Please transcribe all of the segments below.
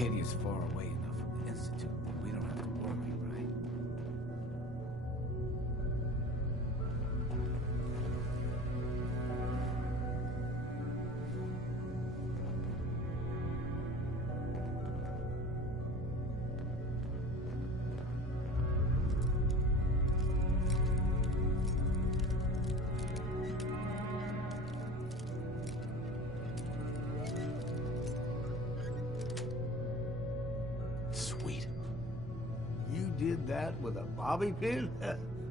Acadia's far away enough from the Institute that we don't have to worry, right? Sweet. You did that with a bobby pin?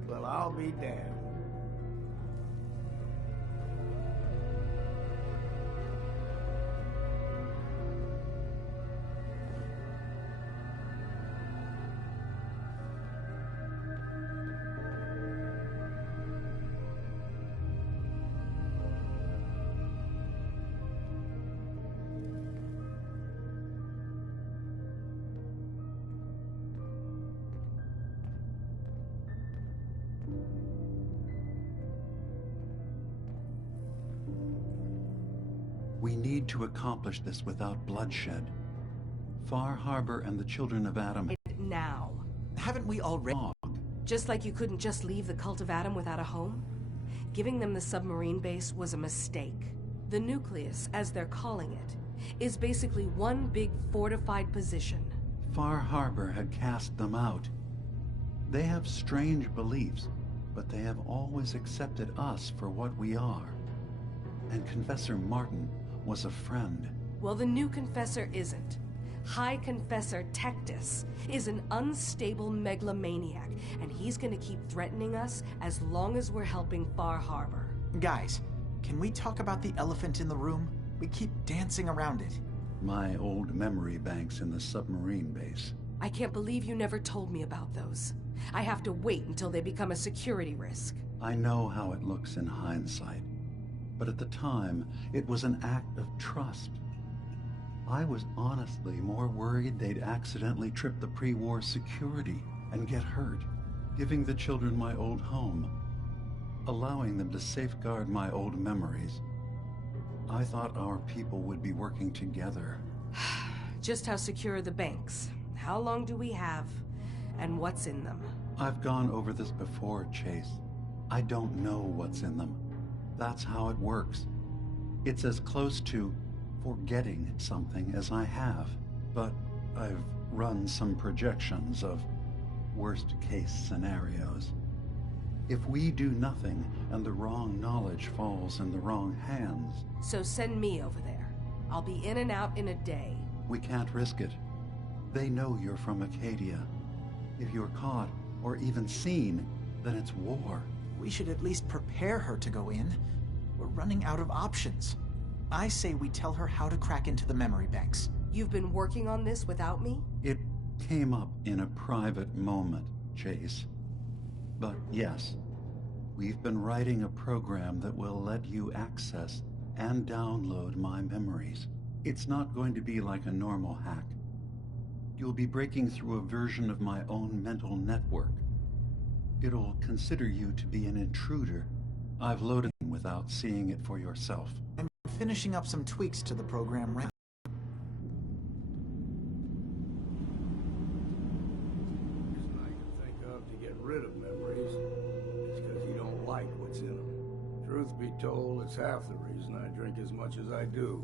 Well, I'll be damned. We need to accomplish this without bloodshed. Far Harbor and the Children of Adam Now. Haven't we already? Just like you couldn't just leave the Cult of Adam without a home? Giving them the submarine base was a mistake. The nucleus, as they're calling it, is basically one big fortified position. Far Harbor had cast them out. They have strange beliefs, but they have always accepted us for what we are. And Confessor Martin was a friend. Well, the new Confessor isn't. High Confessor Tectus is an unstable megalomaniac, and he's gonna keep threatening us as long as we're helping Far Harbor. Guys, can we talk about the elephant in the room? We keep dancing around it. My old memory banks in the submarine base. I can't believe you never told me about those. I have to wait until they become a security risk. I know how it looks in hindsight, but at the time, it was an act of trust. I was honestly more worried they'd accidentally trip the pre-war security and get hurt, giving the children my old home, allowing them to safeguard my old memories. I thought our people would be working together. Just how secure are the banks? How long do we have? And what's in them? I've gone over this before, Chase. I don't know what's in them. That's how it works. It's as close to forgetting something as I have. But I've run some projections of worst-case scenarios. If we do nothing and the wrong knowledge falls in the wrong hands... So send me over there. I'll be in and out in a day. We can't risk it. They know you're from Acadia. If you're caught, or even seen, then it's war. We should at least prepare her to go in. We're running out of options. I say we tell her how to crack into the memory banks. You've been working on this without me? It came up in a private moment, Chase. But yes, we've been writing a program that will let you access and download my memories. It's not going to be like a normal hack. You'll be breaking through a version of my own mental network. It'll consider you to be an intruder. I've loaded it without seeing it for yourself. I'm finishing up some tweaks to the program right now. The reason I can think of to get rid of memories is because you don't like what's in them. Truth be told, it's half the reason I drink as much as I do.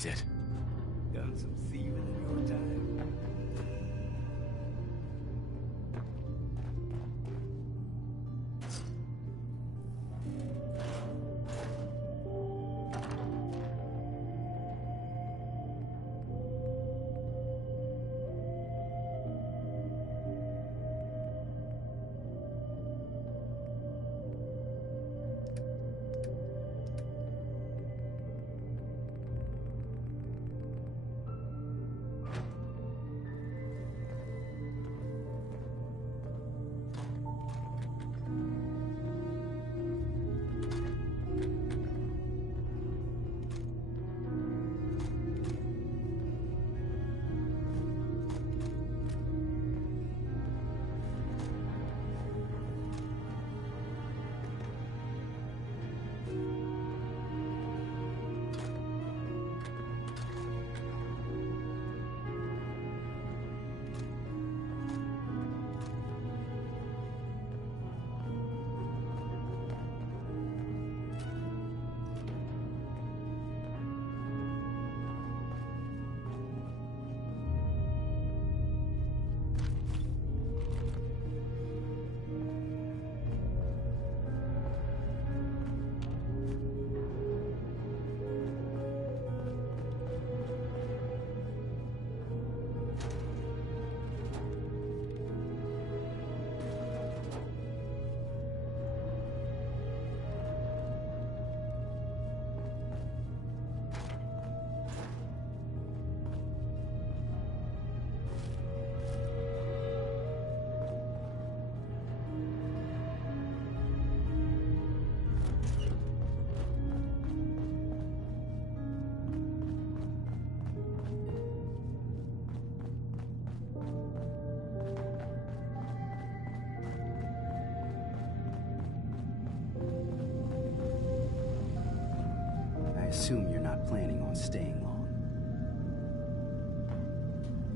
That's it. Done some thieving in your time? I assume you're not planning on staying long.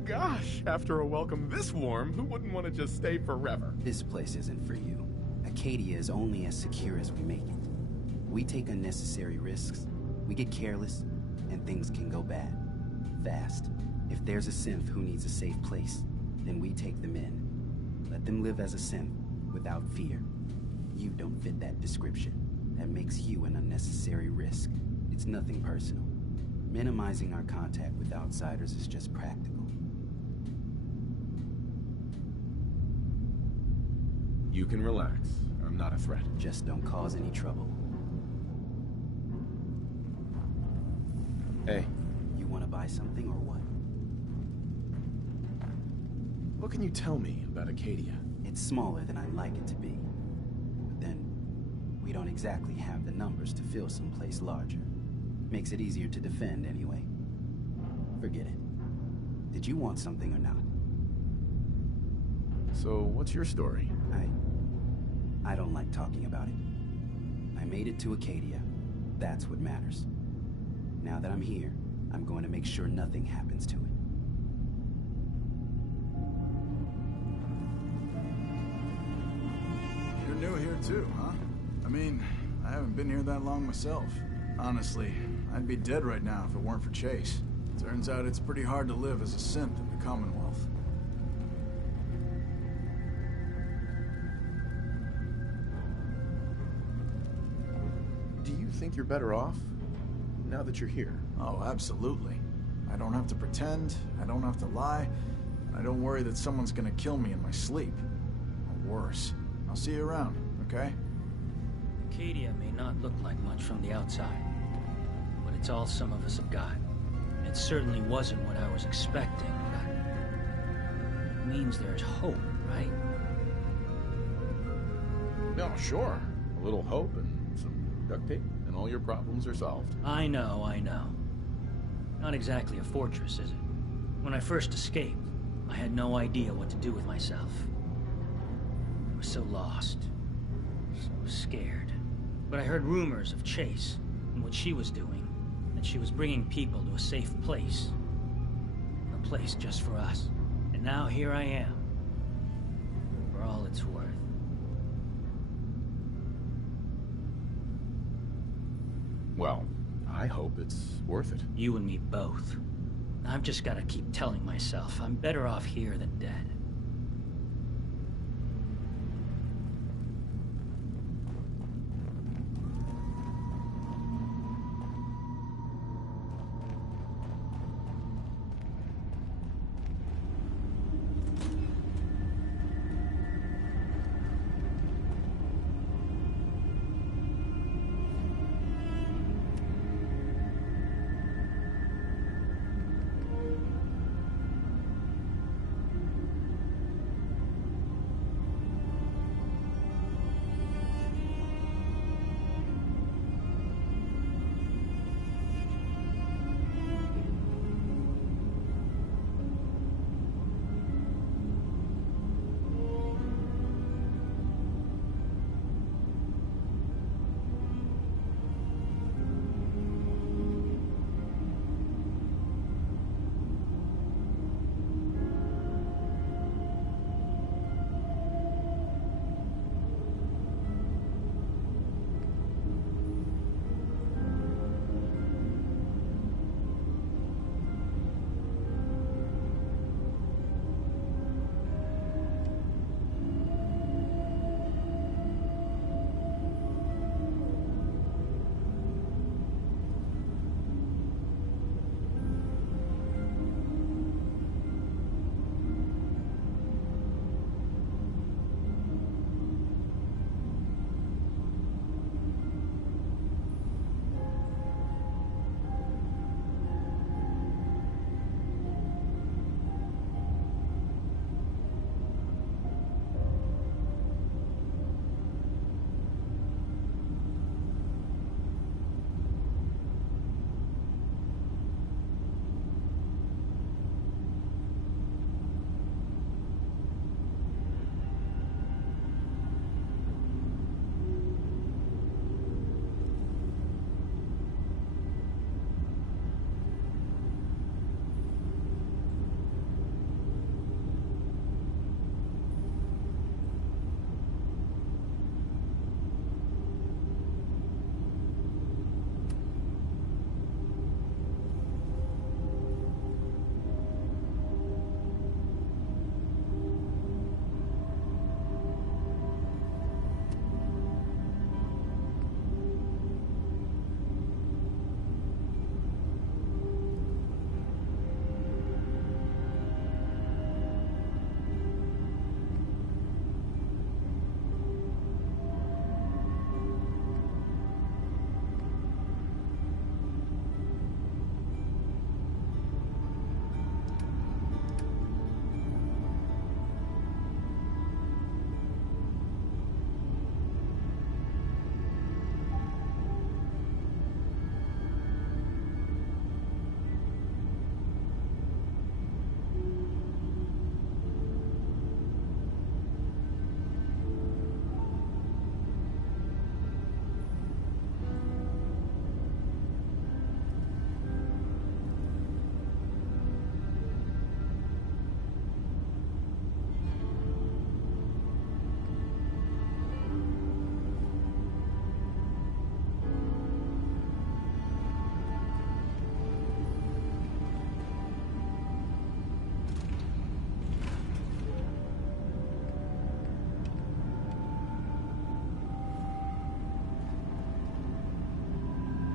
Gosh, after a welcome this warm, who wouldn't want to just stay forever? This place isn't for you. Acadia is only as secure as we make it. We take unnecessary risks, we get careless, and things can go bad. Fast. If there's a synth who needs a safe place, then we take them in. Let them live as a synth, without fear. You don't fit that description. That makes you an unnecessary risk. It's nothing personal. Minimizing our contact with outsiders is just practical. You can relax. I'm not a threat. Just don't cause any trouble. Hey, You want to buy something or what? what can you tell me about Acadia? It's smaller than I'd like it to be. But then, we don't exactly have the numbers to fill someplace larger. Makes it easier to defend anyway. Forget it. Did you want something or not? So, what's your story? I don't like talking about it. I made it to Acadia. That's what matters. Now that I'm here, I'm going to make sure nothing happens to it. You're new here too, huh? I mean, I haven't been here that long myself. Honestly, I'd be dead right now if it weren't for Chase. Turns out it's pretty hard to live as a synth in the Commonwealth. Do you think you're better off now that you're here? Oh, absolutely. I don't have to pretend, I don't have to lie, and I don't worry that someone's gonna kill me in my sleep. Or worse. I'll see you around, okay? Acadia may not look like much from the outside, but it's all some of us have got. And it certainly wasn't what I was expecting, but it means there's hope, right? No, sure. A little hope and some duct tape, and all your problems are solved. I know, I know. Not exactly a fortress, is it? When I first escaped, I had no idea what to do with myself. I was so lost, so scared. But I heard rumors of Chase and what she was doing, that she was bringing people to a safe place. A place just for us. And now here I am, for all it's worth. Well, I hope it's worth it. You and me both. I've just got to keep telling myself I'm better off here than dead.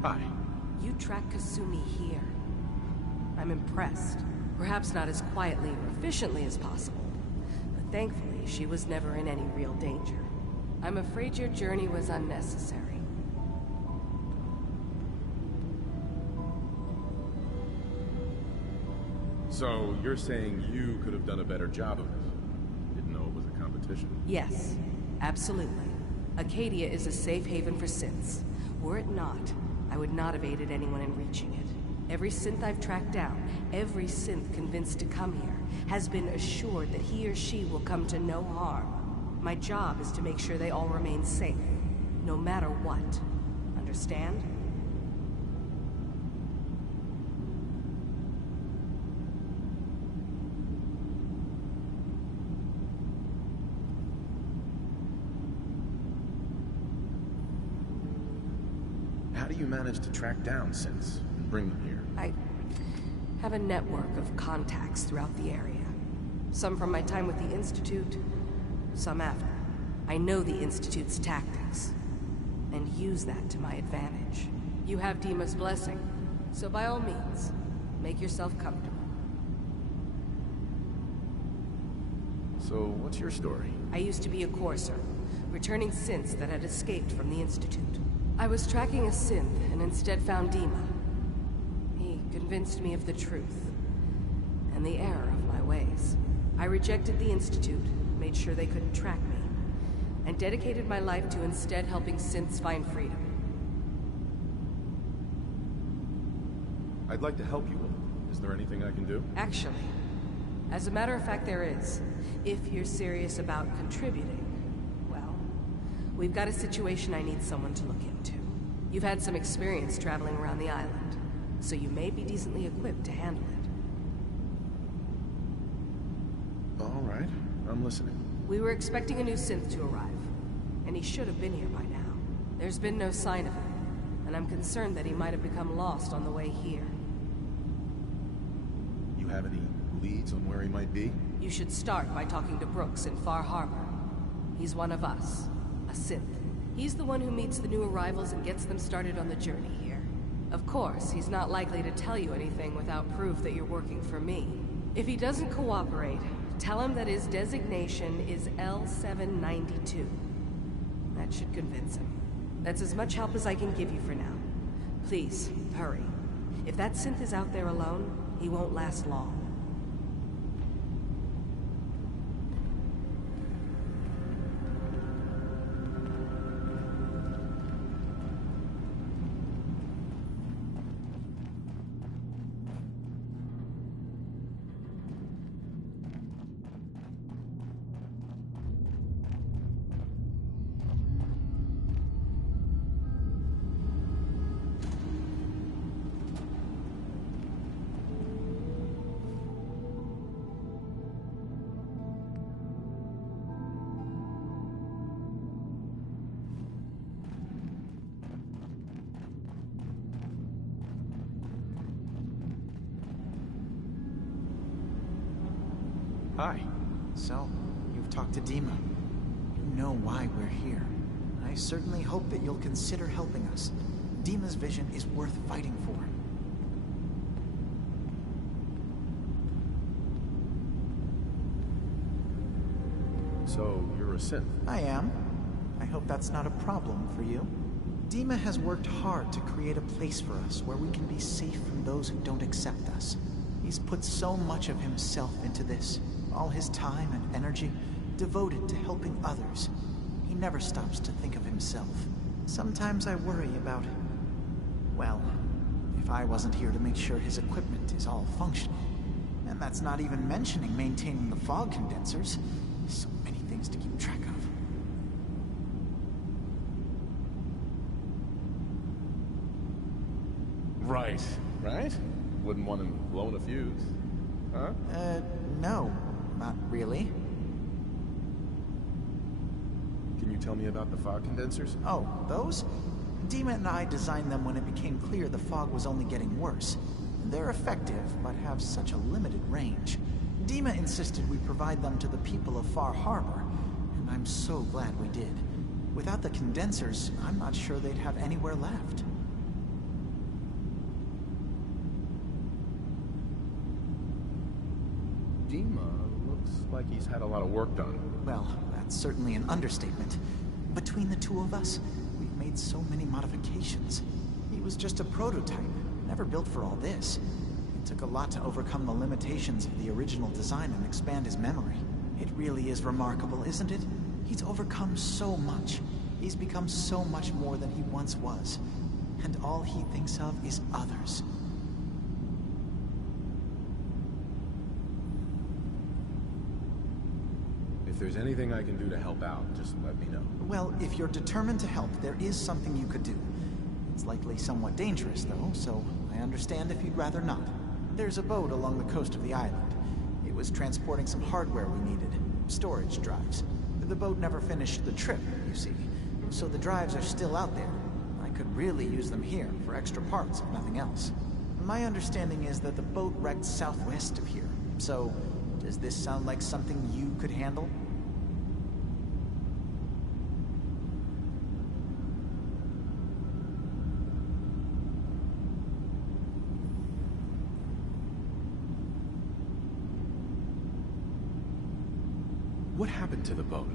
Hi. You tracked Kasumi here. I'm impressed. Perhaps not as quietly or efficiently as possible, but thankfully she was never in any real danger. I'm afraid your journey was unnecessary. So, you're saying you could have done a better job of it? Didn't know it was a competition? Yes, absolutely. Acadia is a safe haven for synths. Were it not, I would not have aided anyone in reaching it. Every synth I've tracked down, every synth convinced to come here, has been assured that he or she will come to no harm. My job is to make sure they all remain safe, no matter what. Understand? How do do you manage to track down synths and bring them here? I have a network of contacts throughout the area. Some from my time with the Institute, some after. I know the Institute's tactics, and use that to my advantage. You have Dima's blessing, so by all means, make yourself comfortable. So, what's your story? I used to be a courser, returning synths that had escaped from the Institute. I was tracking a synth and instead found Dima. He convinced me of the truth, and the error of my ways. I rejected the Institute, made sure they couldn't track me, and dedicated my life to instead helping synths find freedom. I'd like to help you. Is there anything I can do? Actually, as a matter of fact, there is. If you're serious about contributing, well, we've got a situation I need someone to look into. You've had some experience traveling around the island, so you may be decently equipped to handle it. All right, I'm listening. We were expecting a new synth to arrive, and he should have been here by now. There's been no sign of him, and I'm concerned that he might have become lost on the way here. You have any leads on where he might be? You should start by talking to Brooks in Far Harbor. He's one of us, a synth. He's the one who meets the new arrivals and gets them started on the journey here. Of course, he's not likely to tell you anything without proof that you're working for me. If he doesn't cooperate, tell him that his designation is L792. That should convince him. That's as much help as I can give you for now. Please, hurry. If that synth is out there alone, he won't last long. Hi. So, you've talked to Dima. You know why we're here. I certainly hope that you'll consider helping us. Dima's vision is worth fighting for. So, you're a synth? I am. I hope that's not a problem for you. Dima has worked hard to create a place for us where we can be safe from those who don't accept us. He's put so much of himself into this. All his time and energy devoted to helping others. He never stops to think of himself. Sometimes I worry about, well, if I wasn't here to make sure his equipment is all functional. And that's not even mentioning maintaining the fog condensers. So many things to keep track of. Right. Right? Wouldn't want him blowing a fuse. Huh? No. Not really. Can you tell me about the fog condensers? Oh, those? Dima and I designed them when it became clear the fog was only getting worse. They're effective, but have such a limited range. Dima insisted we provide them to the people of Far Harbor, and I'm so glad we did. Without the condensers, I'm not sure they'd have anywhere left. Dima looks like he's had a lot of work done. Well, that's certainly an understatement. Between the two of us, we've made so many modifications. He was just a prototype, never built for all this. It took a lot to overcome the limitations of the original design and expand his memory. It really is remarkable, isn't it? He's overcome so much. He's become so much more than he once was. And all he thinks of is others. If there's anything I can do to help out, just let me know. Well, if you're determined to help, there is something you could do. It's likely somewhat dangerous, though, so I understand if you'd rather not. There's a boat along the coast of the island. It was transporting some hardware we needed. Storage drives. The boat never finished the trip, you see. So the drives are still out there. I Could really use them here for extra parts, if nothing else. My understanding is that the boat wrecked southwest of here. So, does this sound like something you could handle? What happened to the boat?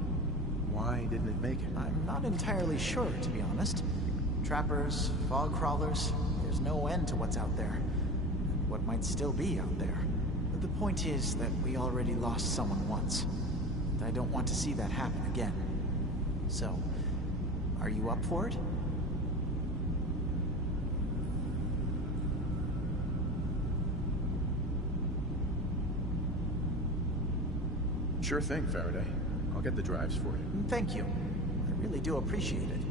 Why didn't it make it? I'm not entirely sure, to be honest. Trappers, fog crawlers, there's no end to what's out there. And what might still be out there. But the point is that we already lost someone once. And I don't want to see that happen again. So, are you up for it? Sure thing, Faraday. I'll get the drives for you. Thank you. I really do appreciate it.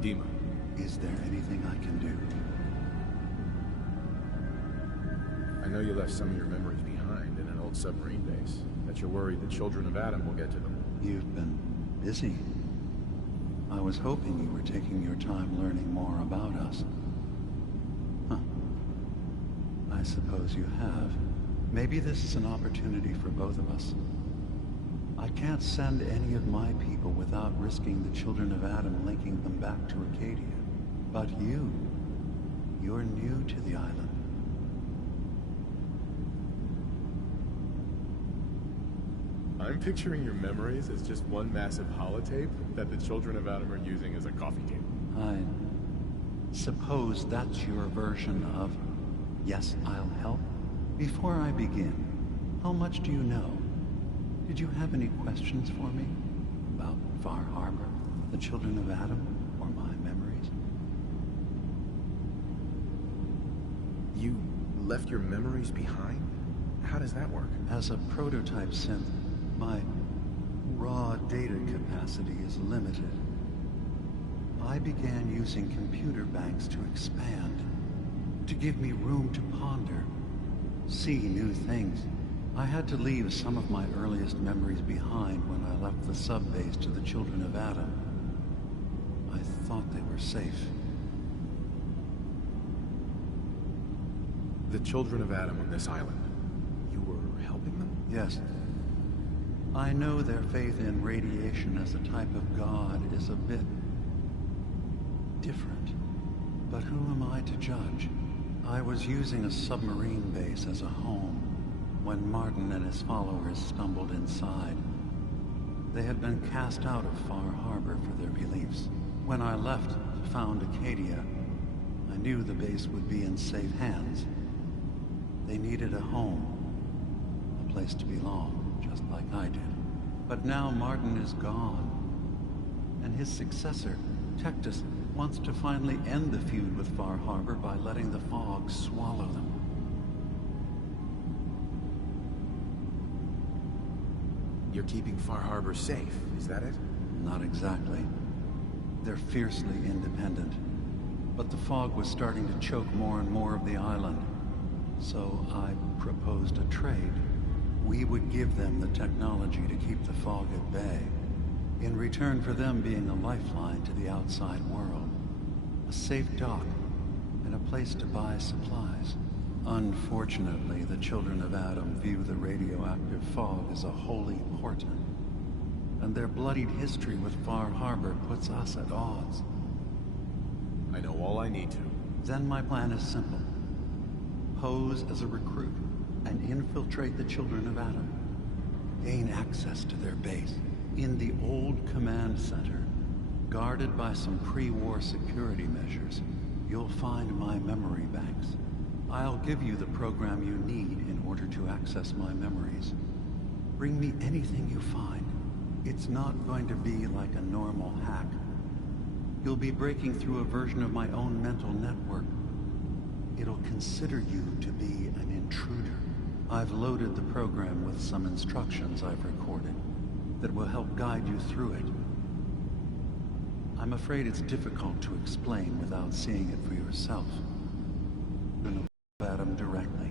Dima. Is there anything I can do? I know you left some of your memories behind in an old submarine base. That you're worried the Children of Adam will get to them. You've been busy. I was hoping you were taking your time learning more about us. Huh. I suppose you have. Maybe this is an opportunity for both of us. I can't send any of my people without risking the Children of Adam linking them back to Acadia. But you're new to the island. I'm picturing your memories as just one massive holotape that the Children of Adam are using as a coffee table. I suppose that's your version of, yes, I'll help? Before I begin, how much do you know? Did you have any questions for me? About Far Harbor, the Children of Adam, or my memories? You left your memories behind? How does that work? As a prototype synth, my raw data capacity is limited. I began using computer banks to expand, to give me room to ponder, see new things. I had to leave some of my earliest memories behind when I left the sub-base to the Children of Adam. I thought they were safe. The Children of Adam on this island. You were helping them? Yes. I know their faith in radiation as a type of god is a bit different. But who am I to judge? I was using a submarine base as a home when Martin and his followers stumbled inside. They had been cast out of Far Harbor for their beliefs. When I left, found Acadia, I knew the base would be in safe hands. They needed a home, a place to belong, just like I did. But now Martin is gone, and his successor, Tectus, wants to finally end the feud with Far Harbor by letting the fog swallow them. You're keeping Far Harbor safe, is that it? Not exactly. They're fiercely independent. But the fog was starting to choke more and more of the island. So I proposed a trade. We would give them the technology to keep the fog at bay, in return for them being a lifeline to the outside world. A safe dock, and a place to buy supplies. Unfortunately, the children of Adam view the radioactive fog as a holy portent, and their bloodied history with Far Harbor puts us at odds. I know all I need to. Then my plan is simple. Pose as a recruit and infiltrate the children of Adam. Gain access to their base in the old command center, guarded by some pre-war security measures. You'll find my memory banks. I'll give you the program you need in order to access my memories. Bring me anything you find. It's not going to be like a normal hack. You'll be breaking through a version of my own mental network. It'll consider you to be an intruder. I've loaded the program with some instructions I've recorded that will help guide you through it. I'm afraid it's difficult to explain without seeing it for yourself. Adam directly.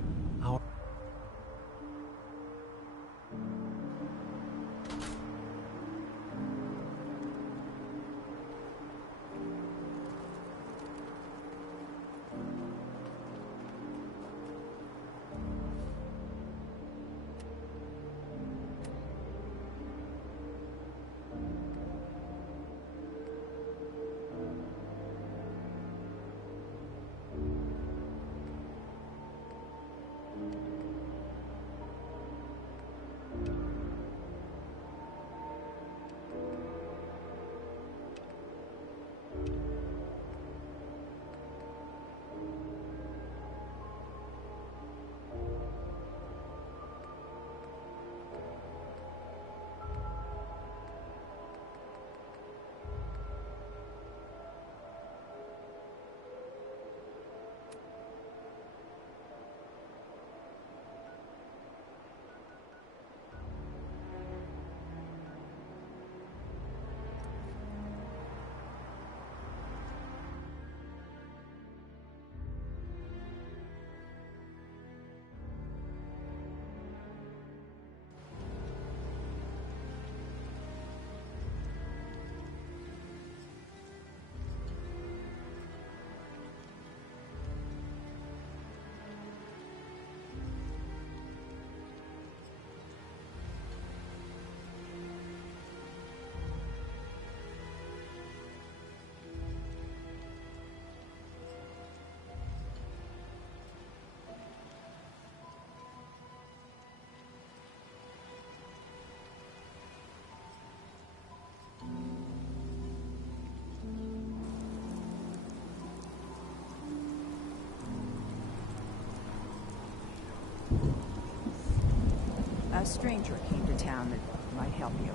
A stranger came to town that might help you.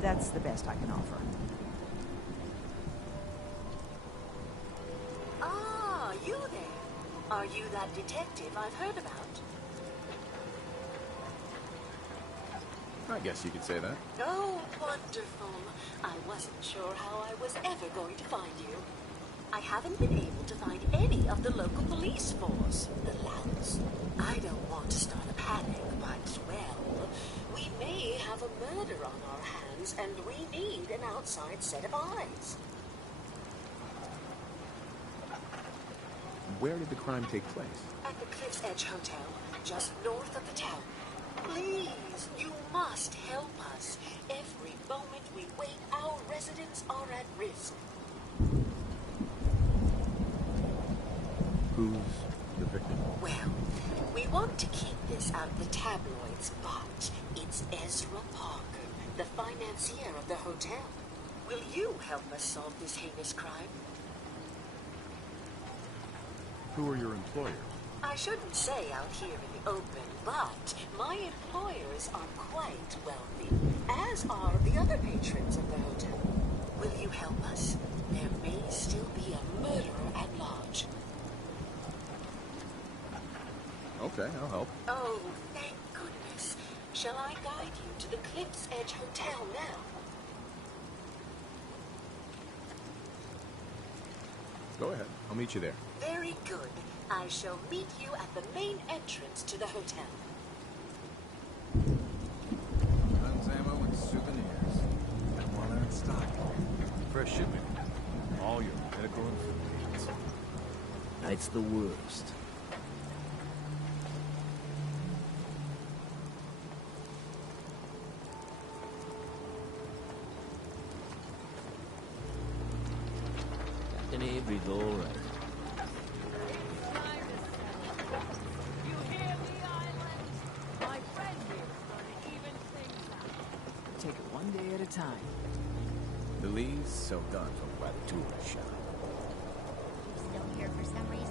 That's the best I can offer. Ah, you there. Are you that detective I've heard about? I guess you could say that. Oh, wonderful. I wasn't sure how I was ever going to find you. I haven't been able to find any of the local police force, the louts. I don't want to start a panic, but, well, we may have a murder on our hands, and we need an outside set of eyes. Where did the crime take place? At the Cliff's Edge Hotel, just north of the town. Please, you must help us. Every moment we wait, our residents are at risk. Who's the victim? Well, we want to keep this out of the tabloids, but it's Ezra Parker, the financier of the hotel. Will you help us solve this heinous crime? Who are your employers? I shouldn't say out here in the open, but my employers are quite wealthy, as are the other patrons of the hotel. Will you help us? There may still be a murderer at large. Okay, I'll help. Oh, thank goodness. Shall I guide you to the Cliff's Edge Hotel now? Go ahead. I'll meet you there. Very good. I shall meet you at the main entrance to the hotel. Guns, ammo, and souvenirs. And while they're in stock. Fresh shipment. All your medical and food needs. That's the worst. Captain Avery's all right. Take it one day at a time. The Lees sell guns over by the tourist shop. Still here for some reason?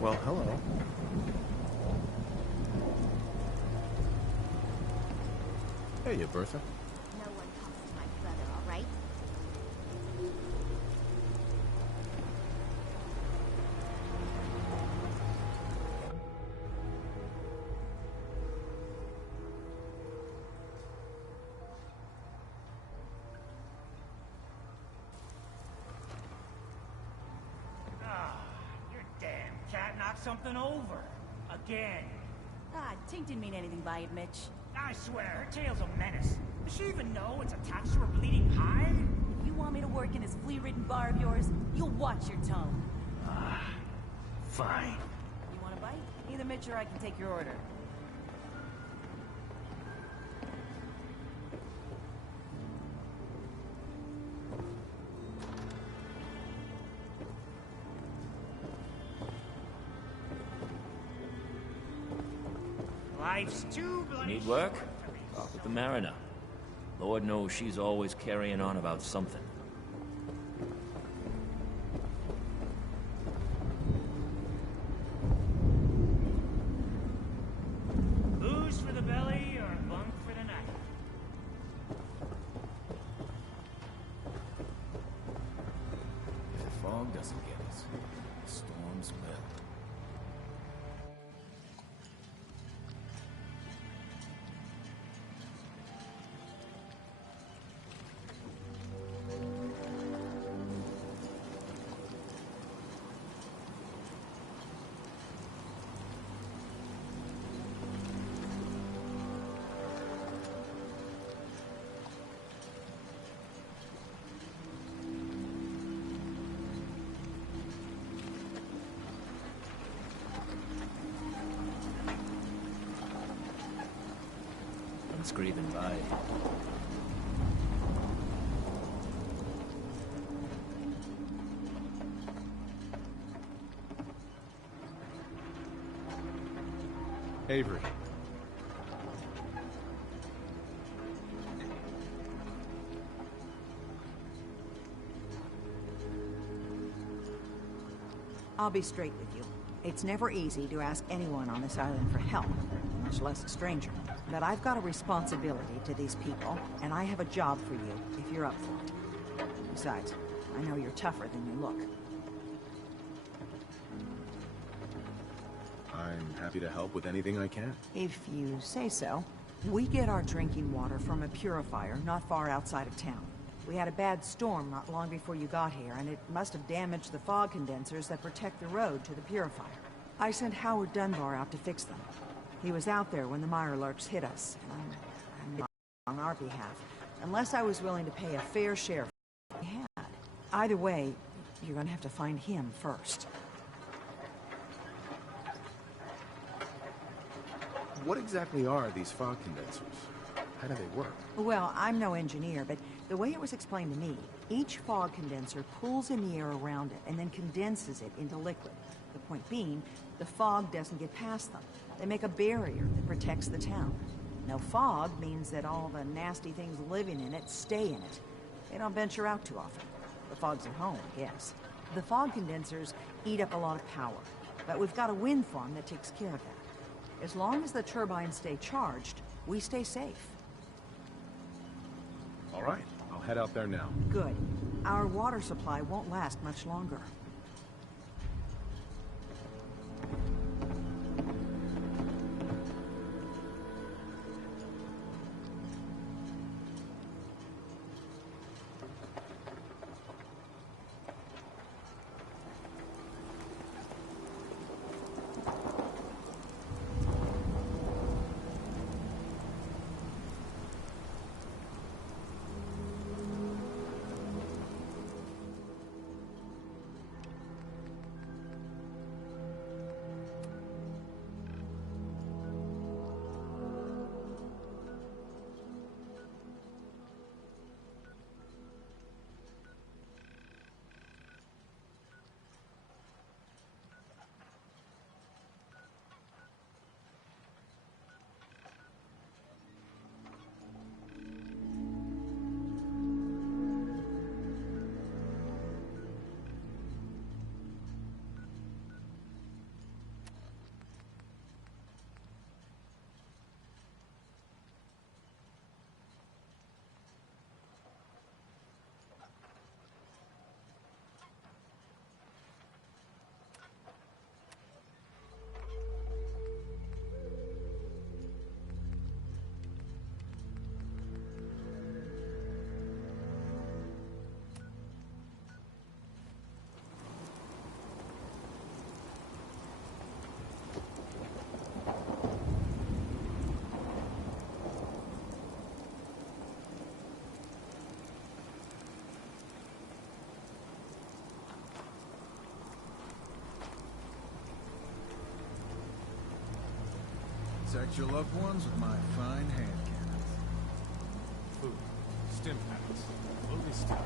Well, hello. Hey, you, Bertha. No one talks to my brother, all right? Your damn cat knocked something over. Again. Tink didn't mean anything by it, Mitch. I swear, her tail's a menace. Does she even know it's attached to her bleeding hide? If you want me to work in this flea-ridden bar of yours, you'll watch your tongue. Fine. You want a bite? Either Mitch or I can take your order. Life's too bloody Need work? short to be Talk with the Mariner. Lord knows she's always carrying on about something. booze for the belly or bunk for the night. If the fog doesn't get us, the storms will. Screaming by. Avery. I'll be straight with you. It's never easy to ask anyone on this island for help, much less a stranger. But I've got a responsibility to these people, and I have a job for you, if you're up for it. Besides, I know you're tougher than you look. I'm happy to help with anything I can. If you say so. We get our drinking water from a purifier not far outside of town. We had a bad storm not long before you got here, and it must have damaged the fog condensers that protect the road to the purifier. I sent Howard Dunbar out to fix them. He was out there when the Mirelurks hit us, and on our behalf, unless I was willing to pay a fair share for what we had. Either way, you're gonna have to find him first. What exactly are these fog condensers? How do they work? Well, I'm no engineer, but the way it was explained to me, each fog condenser pulls in the air around it and then condenses it into liquid. The point being, the fog doesn't get past them. They make a barrier that protects the town. No fog means that all the nasty things living in it stay in it. They don't venture out too often. The fog's at home, I guess. The fog condensers eat up a lot of power, but we've got a wind farm that takes care of that. As long as the turbines stay charged, we stay safe. All right, I'll head out there now. Good. Our water supply won't last much longer. Protect your loved ones with my fine hand cannons. Food, stim packs, loaded stuff.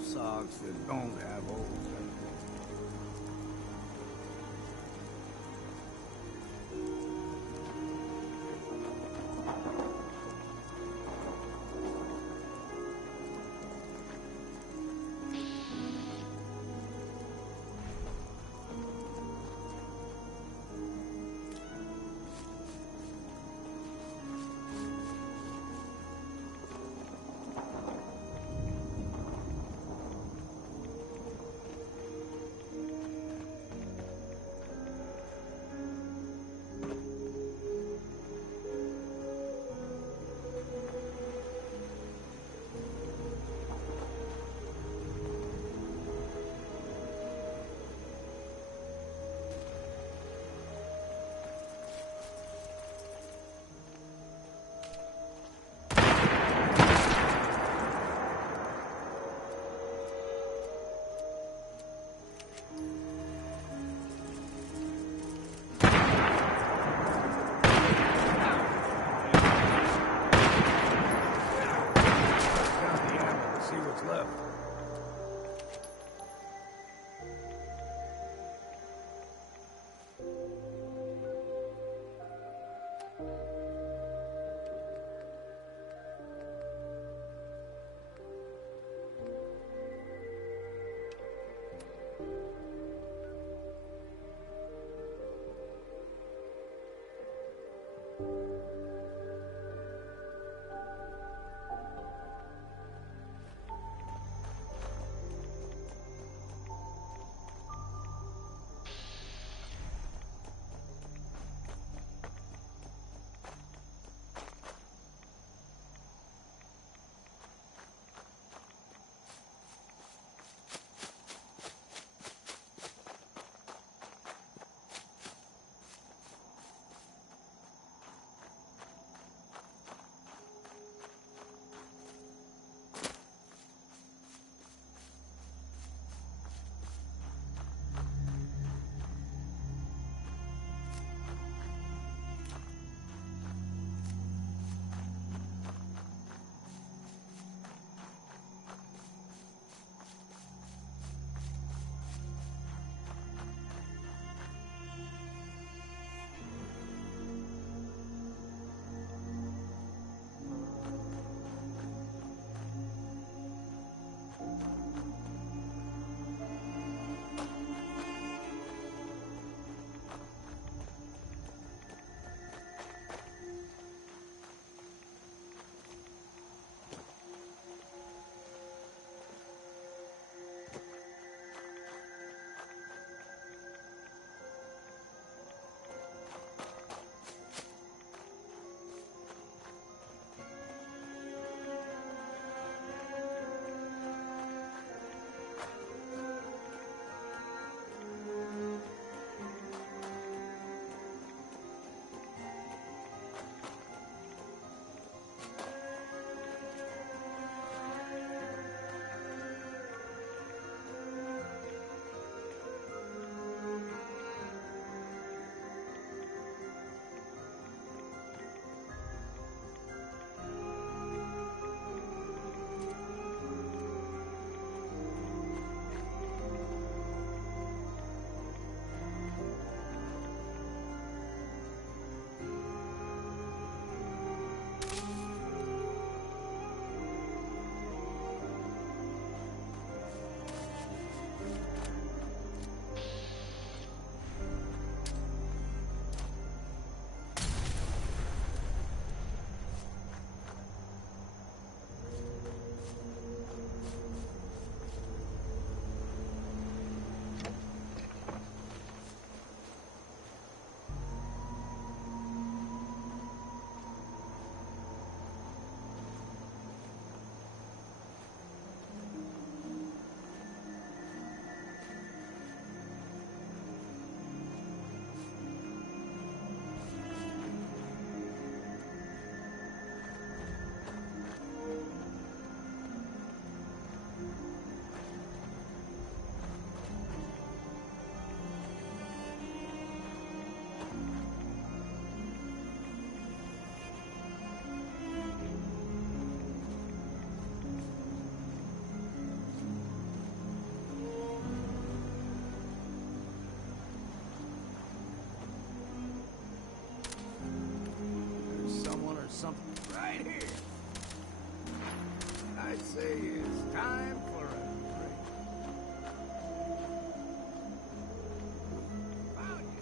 of socks that don't have holes in them. something right here. I'd say it's time for a drink. Found you.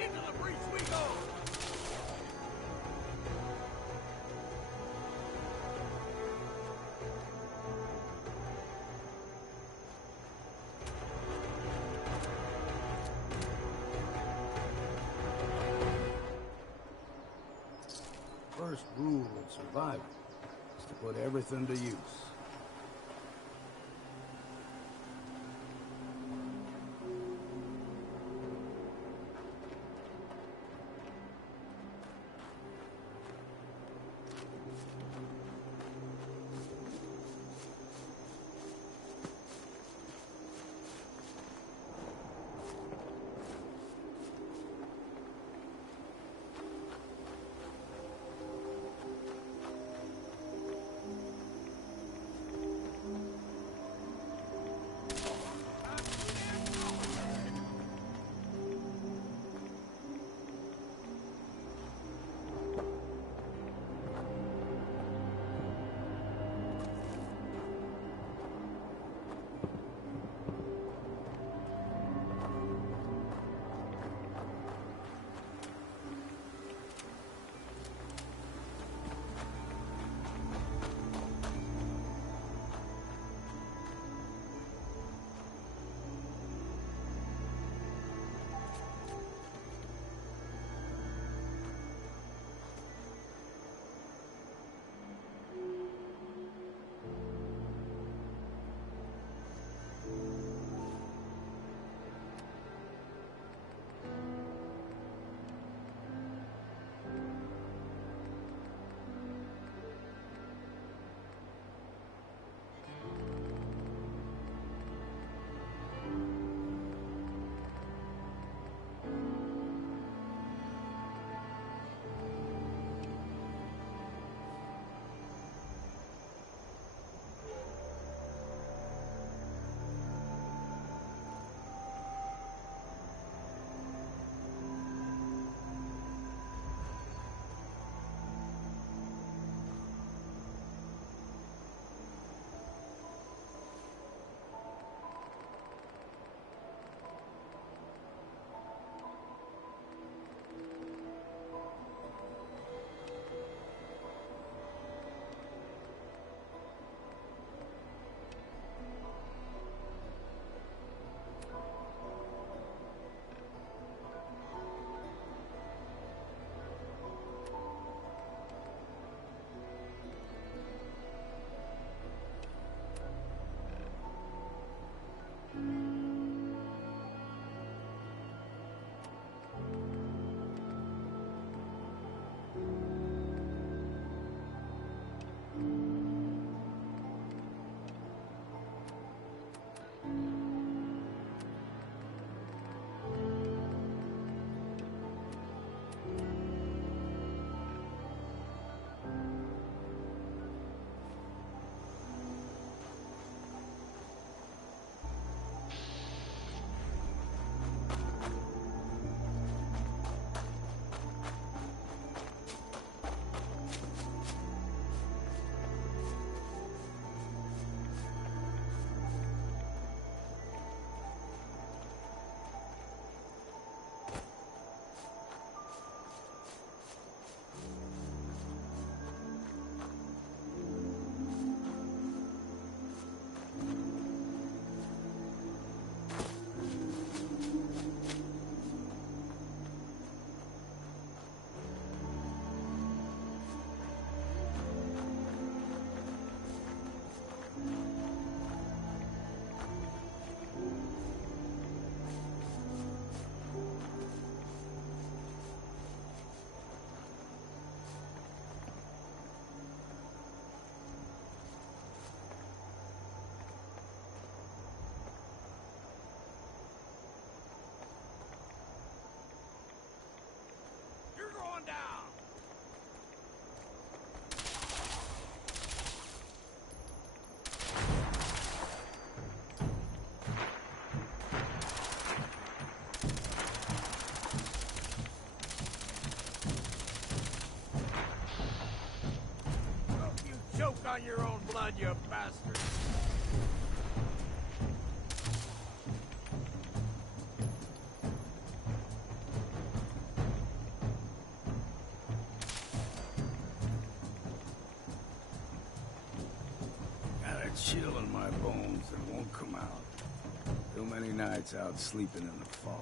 Into the breach we go! First rule of survival is to put everything to use. Choke on your own blood, you bastard! Got a chill in my bones that won't come out. Too many nights out sleeping in the fog.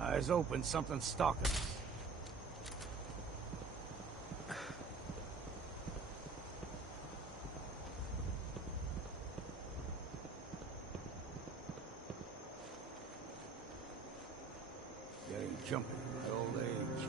Eyes open, something's stalking us. Getting jumpy in my old age.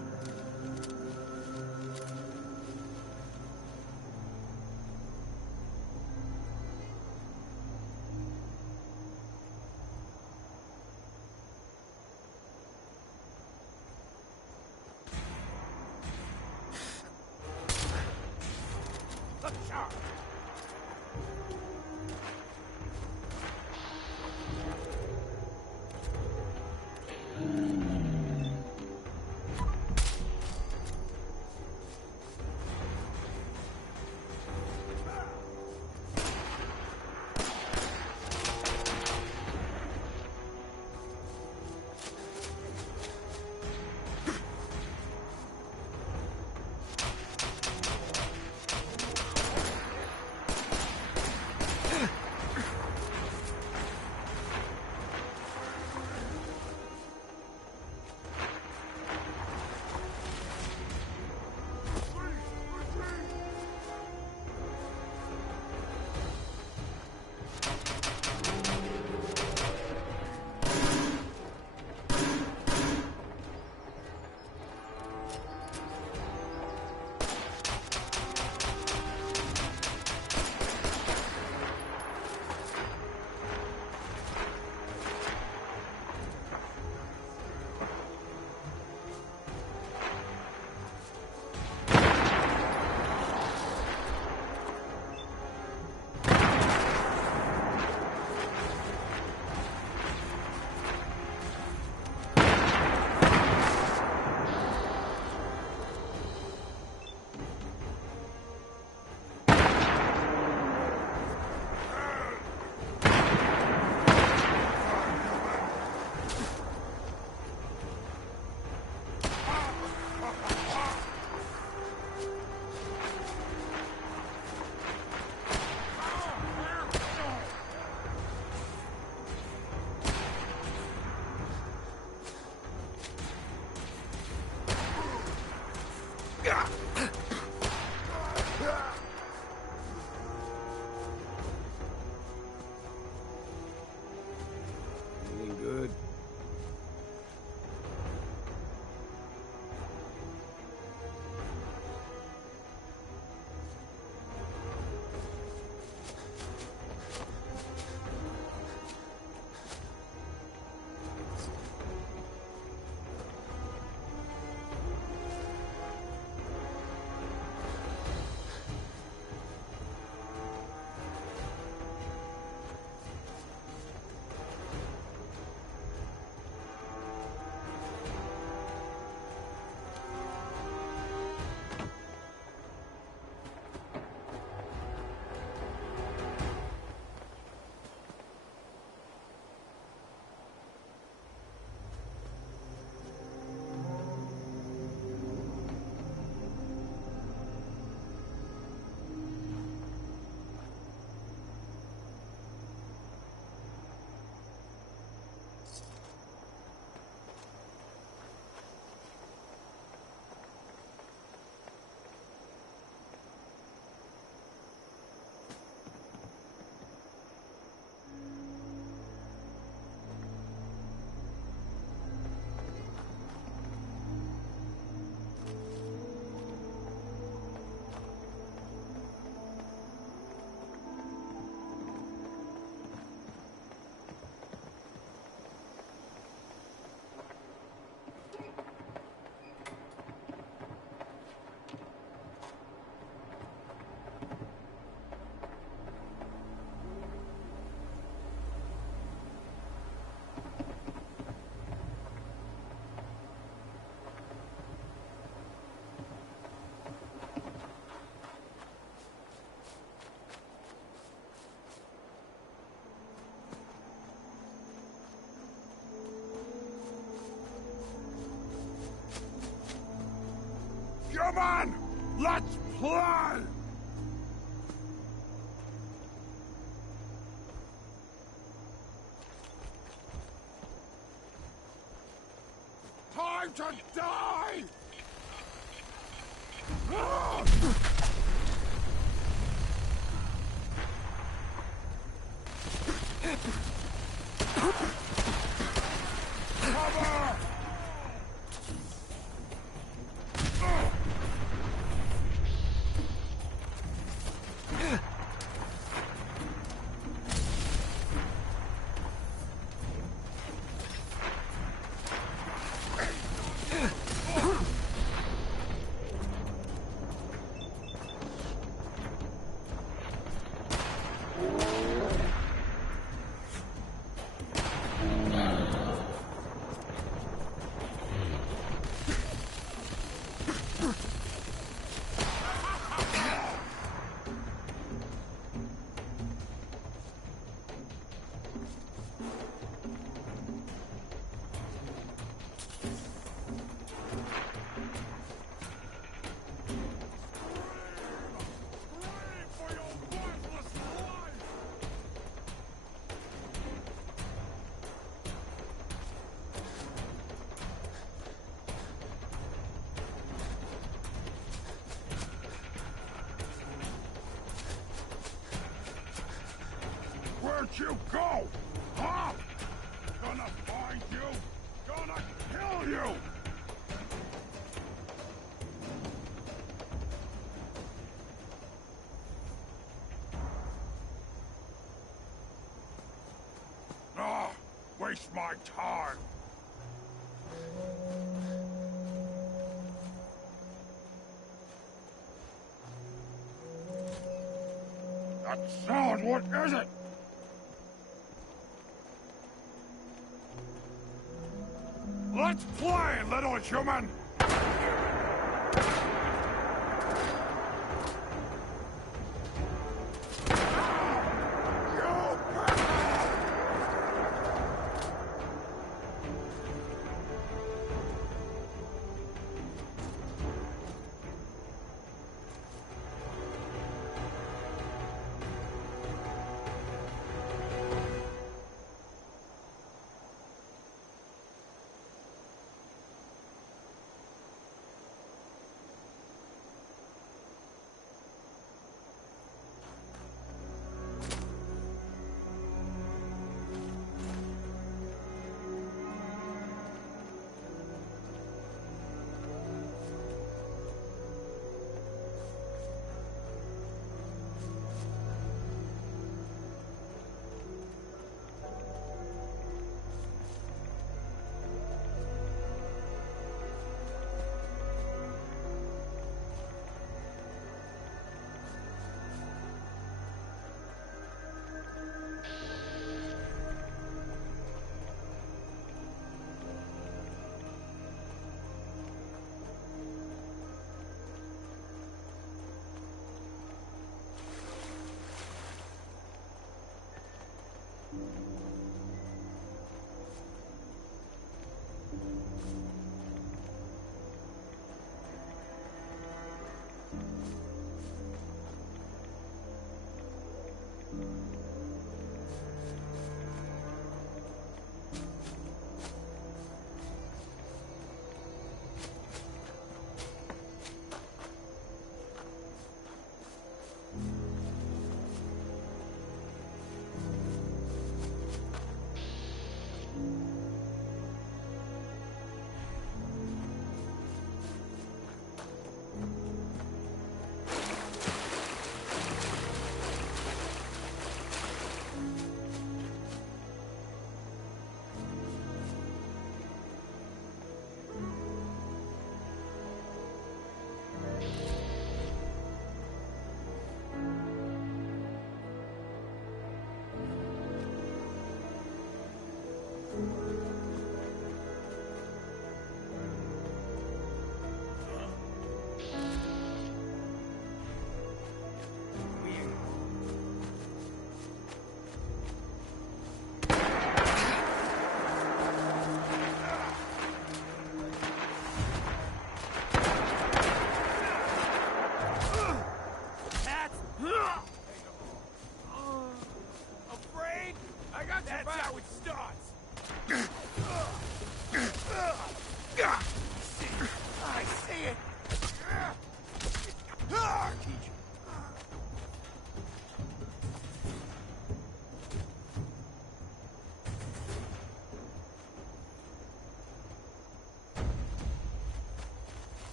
Come on! Let's play! Time to die! Cover! Where'd you go? Huh? Gonna find you! Gonna kill you! Ah, waste my time! That sound, what is it? Let's play, little human!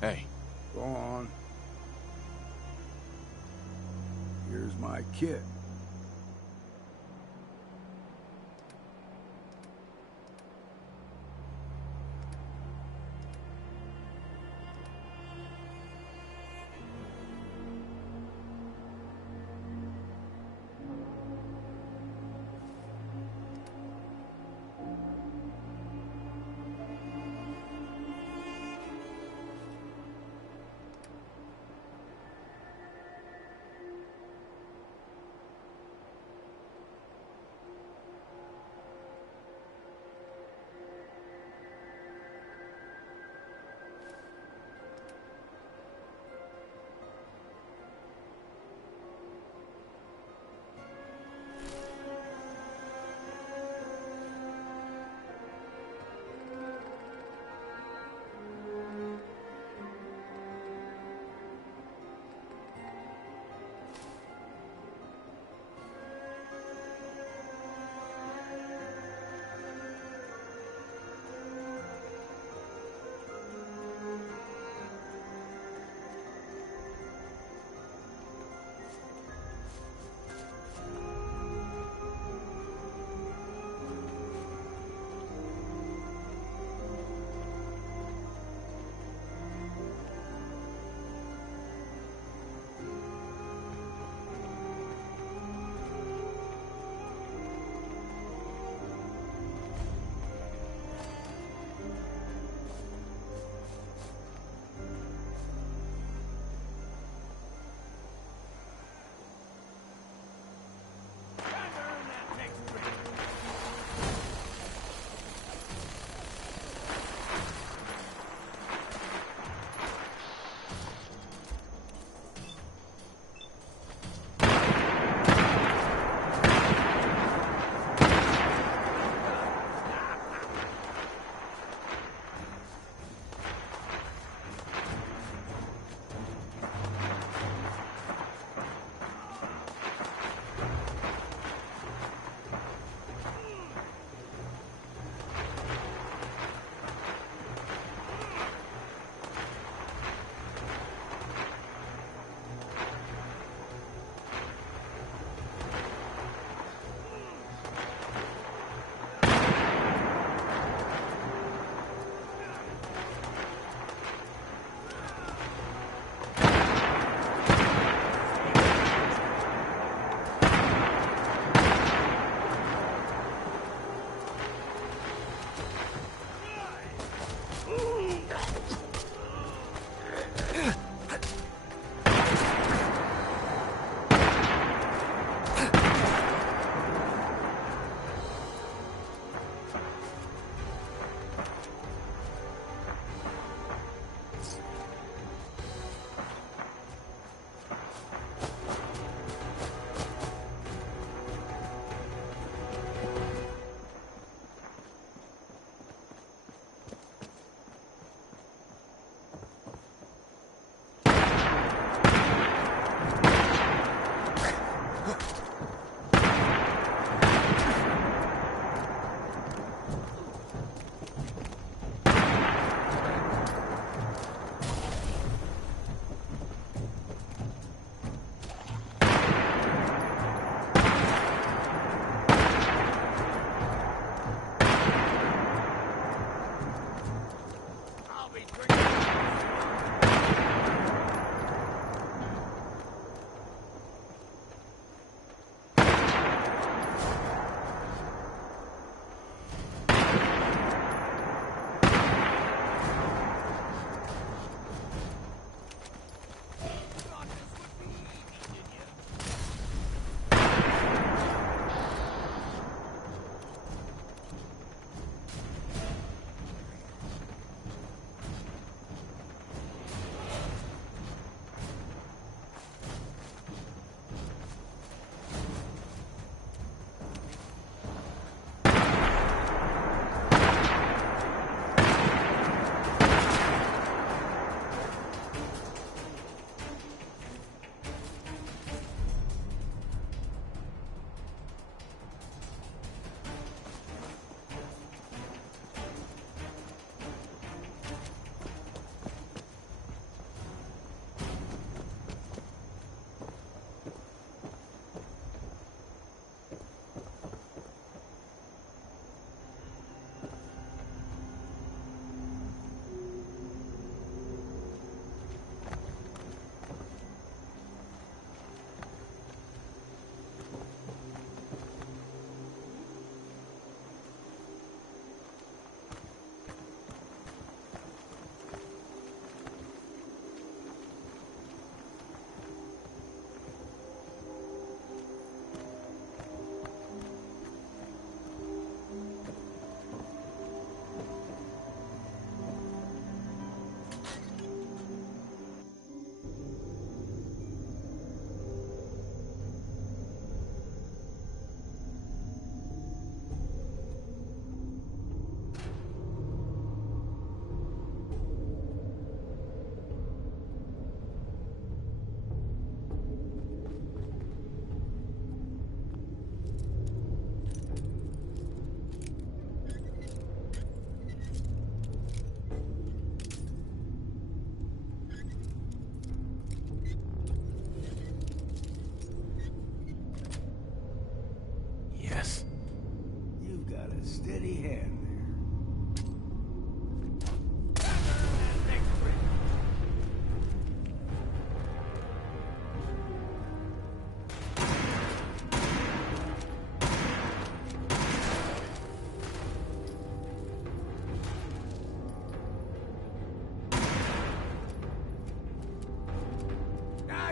Hey. Go on. Here's my kit.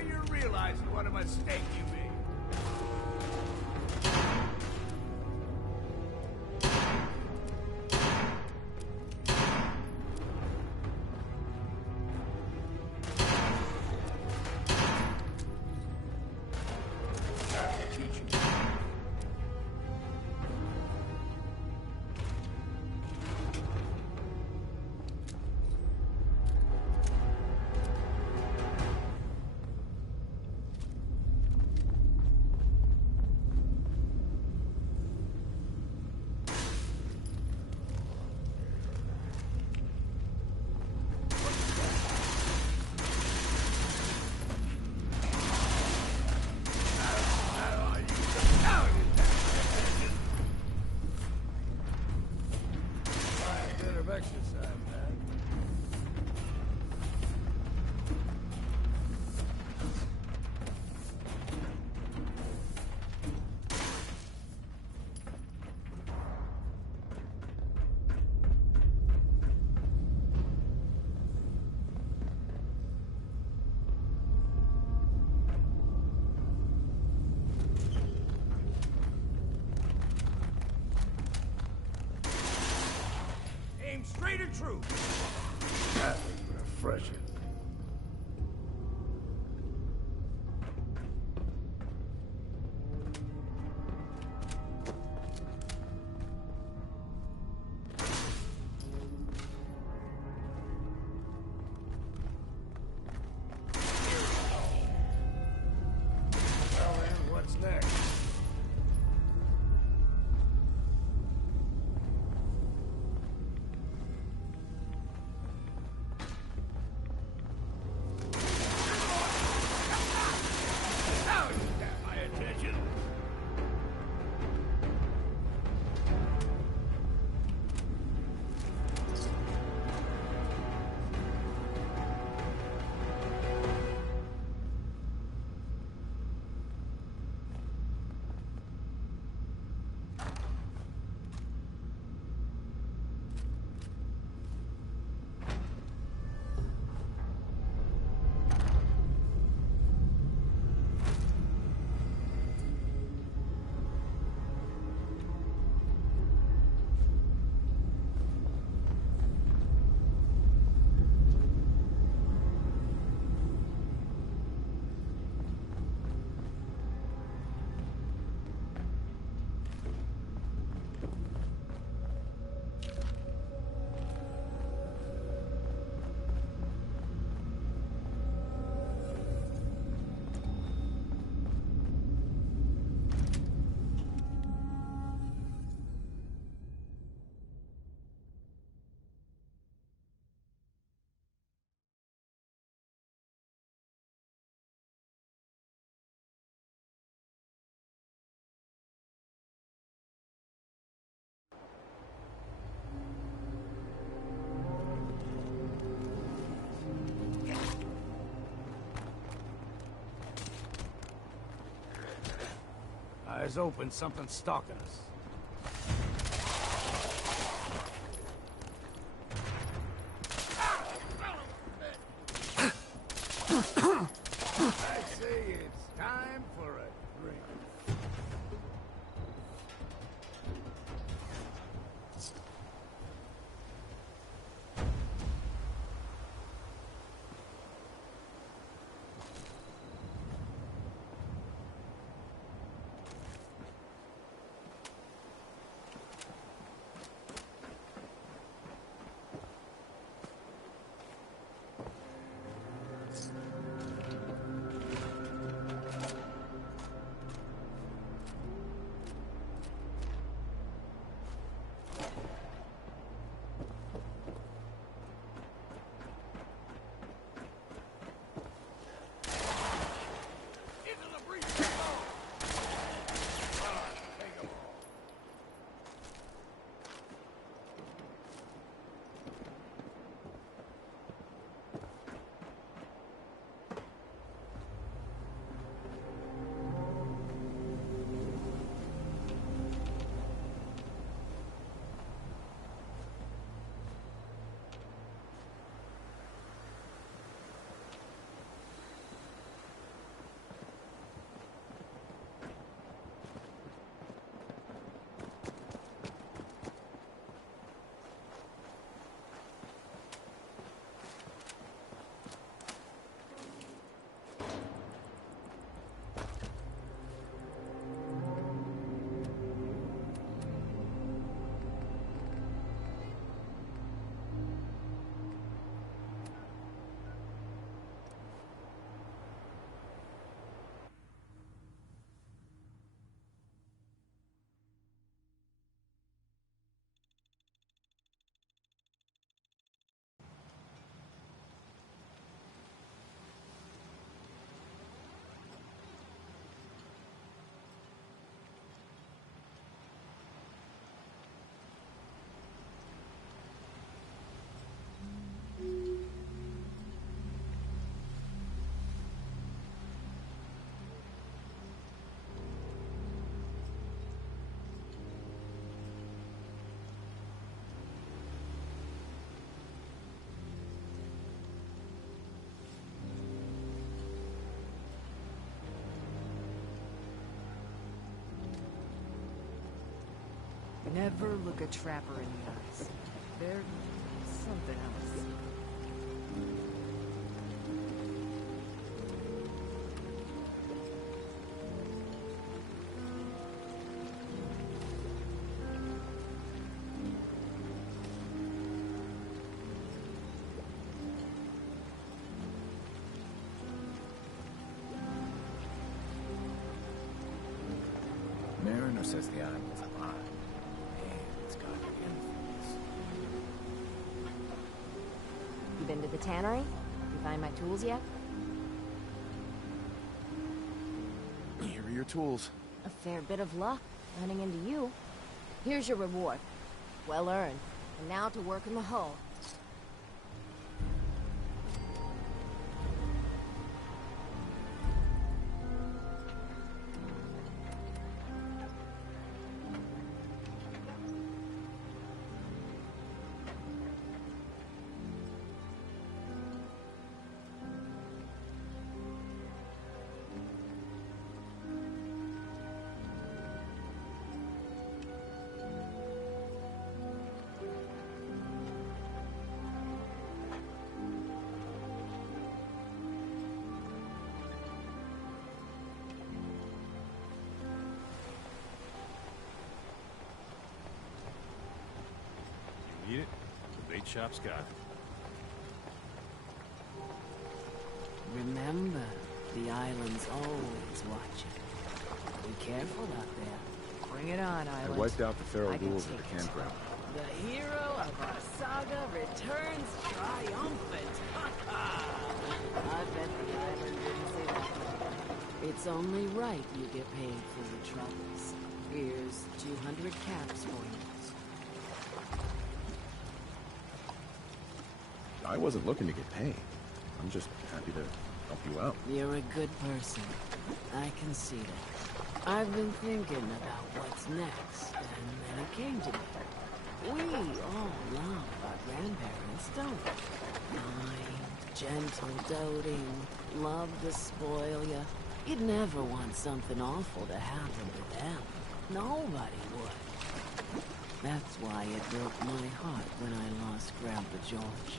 you're realizing what a mistake you made. Straight and true. That was refreshing. Well, then, what's next? Eyes open, something's stalking us. I say it's time for a drink. Never look a trapper in the eyes. They're something else. Mariner says the island's alive. Man, it's gotta be infamous. You been to the tannery? You find my tools yet? Here are your tools. A fair bit of luck running into you. Here's your reward. Well earned. And now to work in the hull. Eat it? The bait shop's got it. Remember, the island's always watching. Be careful out there. Bring it on, I Island. wiped out the feral I can ghouls at take the it. campground. The hero of our saga returns triumphant. I bet the island didn't see that. It's only right you get paid for your troubles. Here's 200 caps for you. I wasn't looking to get paid. I'm just happy to help you out. You're a good person. I can see that. I've been thinking about what's next, and then it came to me. We all love our grandparents, don't we? Kind, gentle, doting, love to spoil ya. You'd never want something awful to happen to them. Nobody would. That's why it broke my heart when I lost Grandpa George.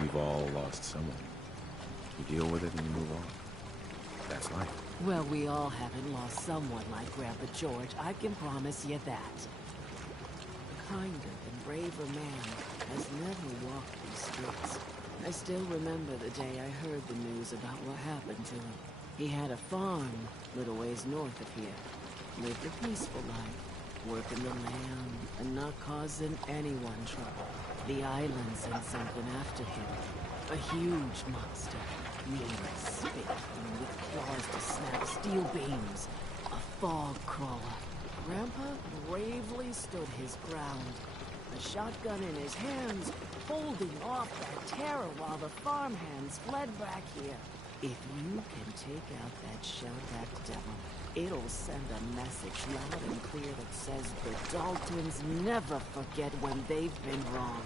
We've all lost someone. You deal with it and you move on. That's life. Well, we all haven't lost someone like Grandpa George, I can promise you that. A kinder and braver man has never walked these streets. I still remember the day I heard the news about what happened to him. He had a farm, little ways north of here. Lived a peaceful life, working the land and not causing anyone trouble. The island sent something after him. A huge monster. Mean, spit, and with claws to snap steel beams. A fog crawler. Grandpa bravely stood his ground. A shotgun in his hands, holding off that terror while the farmhands fled back here. If you can take out that shell-backed devil, it'll send a message loud and clear that says the Daltons never forget when they've been wronged.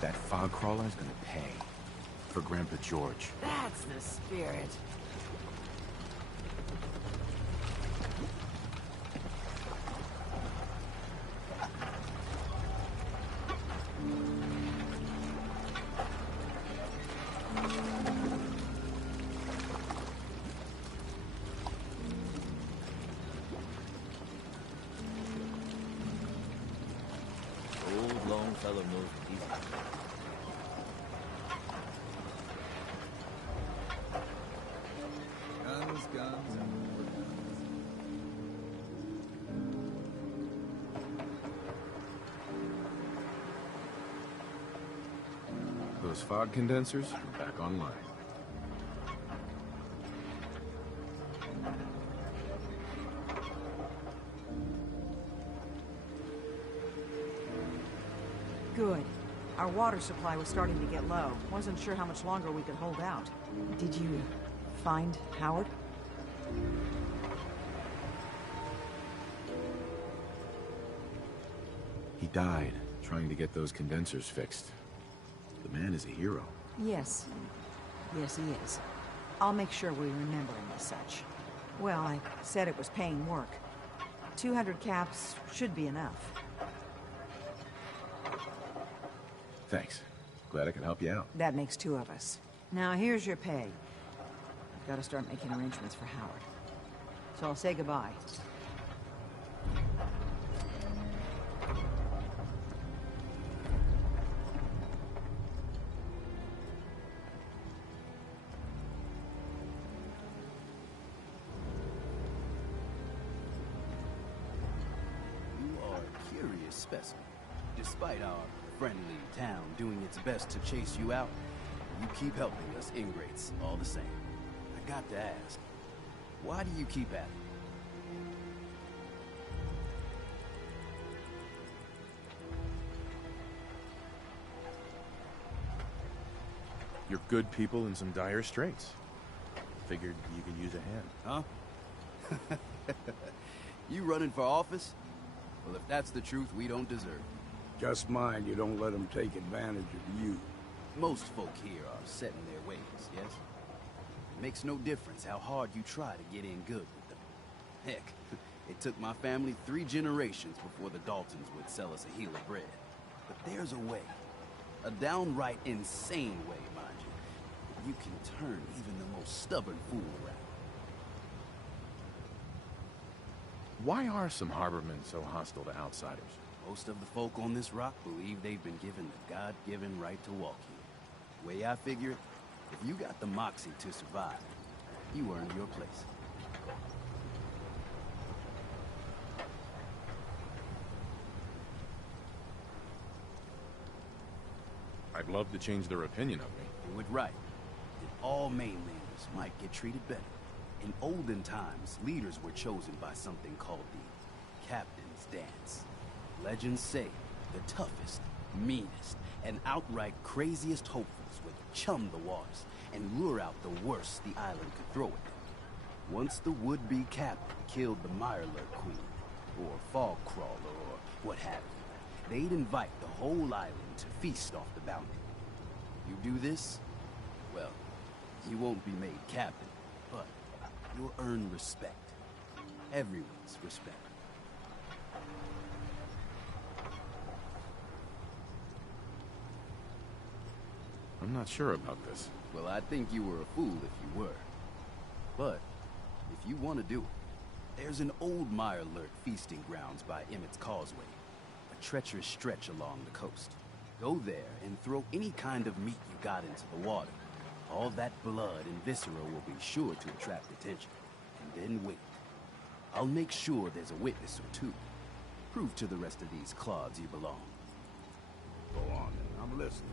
That fog crawler's gonna pay. For Grandpa George. That's the spirit. Old Longfellow knows what he's got. Guns, guns, and more guns. Those fog condensers are back online. Good. Our water supply was starting to get low. Wasn't sure how much longer we could hold out. Did you find Howard? He died trying to get those condensers fixed. The man is a hero. Yes. Yes, he is. I'll make sure we remember him as such. Well, I said it was paying work. 200 caps should be enough. Thanks. Glad I could help you out. That makes 2 of us. Now, here's your pay. I've got to start making arrangements for Howard. So I'll say goodbye. Specimen. Despite our friendly town doing its best to chase you out, you keep helping us ingrates all the same. I got to ask, why do you keep at it? You're good people in some dire straits. Figured you could use a hand. Huh? You running for office? Well, if that's the truth, we don't deserve it. Just mind you don't let them take advantage of you. Most folk here are set in their ways, yes? It makes no difference how hard you try to get in good with them. Heck, it took my family 3 generations before the Daltons would sell us a heel of bread. But there's a way. A downright insane way, mind you. You can turn even the most stubborn fool around. Why are some harbormen so hostile to outsiders? Most of the folk on this rock believe they've been given the God-given right to walk here. The way I figure it, if you got the moxie to survive, you earned your place. I'd love to change their opinion of me. Do it right, and all mainlanders might get treated better. In olden times, leaders were chosen by something called the Captain's Dance. Legends say the toughest, meanest, and outright craziest hopefuls would chum the waters and lure out the worst the island could throw at them. Once the would-be captain killed the Mirelurk Queen, or Fog Crawler, or what have you, they'd invite the whole island to feast off the bounty. You do this, well, you won't be made captain, but you'll earn respect. Everyone's respect. I'm not sure about this. Well, I think you were a fool if you were. But, if you want to do it, there's an old Mirelurk feasting grounds by Emmett's Causeway, a treacherous stretch along the coast. Go there and throw any kind of meat you got into the water. All that blood and viscera will be sure to attract attention. And then wait. I'll make sure there's a witness or 2. Prove to the rest of these clods you belong. Go on, then. I'm listening.